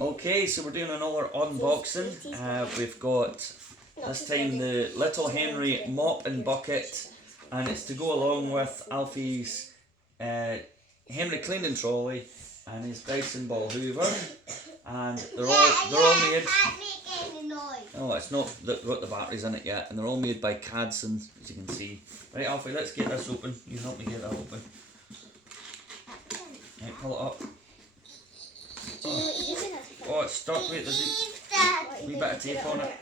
Okay, so we're doing another unboxing. We've got this time the Little Henry Mop and Bucket, and it's to go along with Alfie's Henry cleaning trolley and his Dyson ball Hoover, and they're all made. Oh, it's not got the batteries in it yet, and they're all made by Cadson, as you can see. Right, Alfie, let's get this open. You help me get that open. Right, pull it up. Oh, it's stuck. Wait, there's a wee bit of tape on it.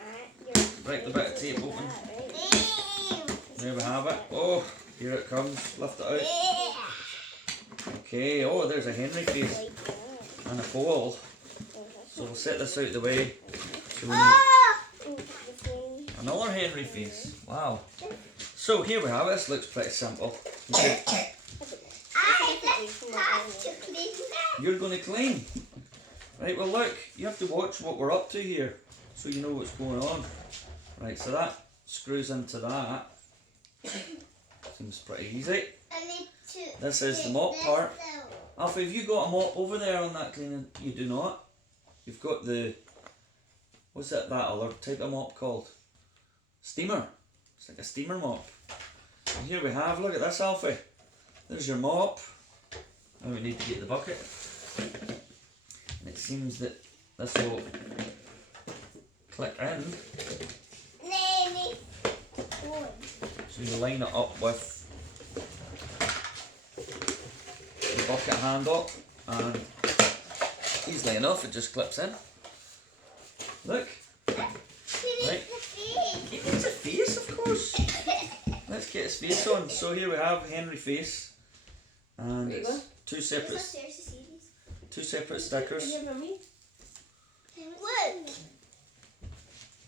Break the bit of tape open. There we have it. Oh, here it comes. Lift it out. Okay, oh, there's a Henry face and a pole. So we'll set this out of the way. So we need another Henry face. Wow. So here we have it. This looks pretty simple. You're going to clean. Right, well look, you have to watch what we're up to here so you know what's going on. Right, so that screws into that. Seems pretty easy. This is the mop part. Alfie, have you got a mop over there on that cleaning? You do not. You've got the, what's that other type of mop called? Steamer. It's like a steamer mop. And here we have, look at this, Alfie. There's your mop. Now we need to get the bucket. And it seems that this will click in. So you line it up with the bucket handle, and easily enough it just clips in. Look. Right. It needs a face, of course. Let's get his face on. So here we have Henry face, and it's two separate stickers.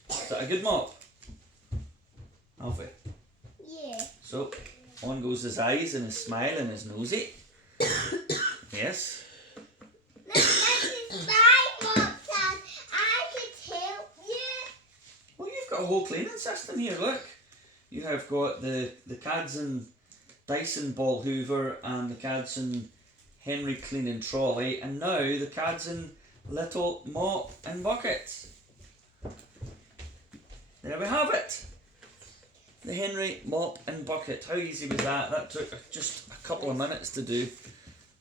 Is that a good mop? Alfie? Yeah. So, on goes his eyes and his smile and his nosy. Yes. This is my mop, Dad. I can help you. Well, you've got a whole cleaning system here, look. You have got the Cadson Dyson ball Hoover and the Cadson Henry cleaning trolley, and now the Cadson little mop and bucket. There we have it. The Henry mop and bucket. How easy was that? That took just a couple of minutes to do.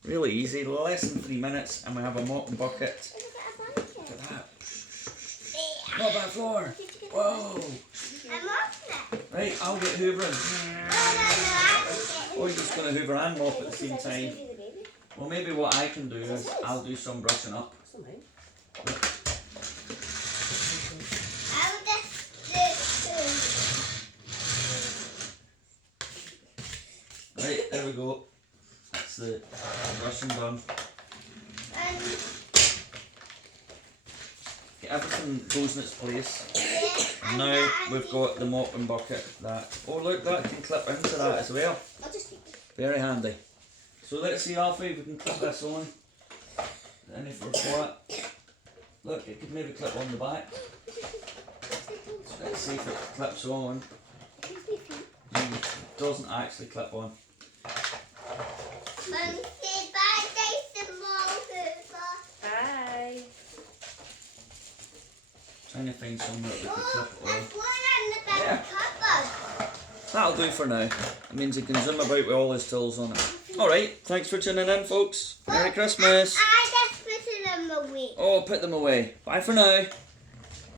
Really easy, less than 3 minutes, and we have a mop and bucket. Look at that. Not bad floor. Whoa. Right, I'll get hoovering. Oh, you're just going to hoover and mop at the same time. Well, maybe what I can do is I'll do some brushing up. Right, there we go. That's the brushing done. Okay, everything goes in its place. And now we've got the mop and bucket that, oh look, that can clip into that as well. Very handy. So let's see, Alfie, if we can clip this on. Any for what? Look, it could maybe clip on the back. Let's see if it clips on. It doesn't actually clip on. Mum, say bye, Dyson ball Hoover. Bye. Trying to find somewhere that we can clip it on. There's one in the back cupboard. That'll do for now. It means he can zoom about with all his tools on it. Alright, thanks for tuning in, folks. Merry Christmas. I just put them away. Oh, put them away. Bye for now.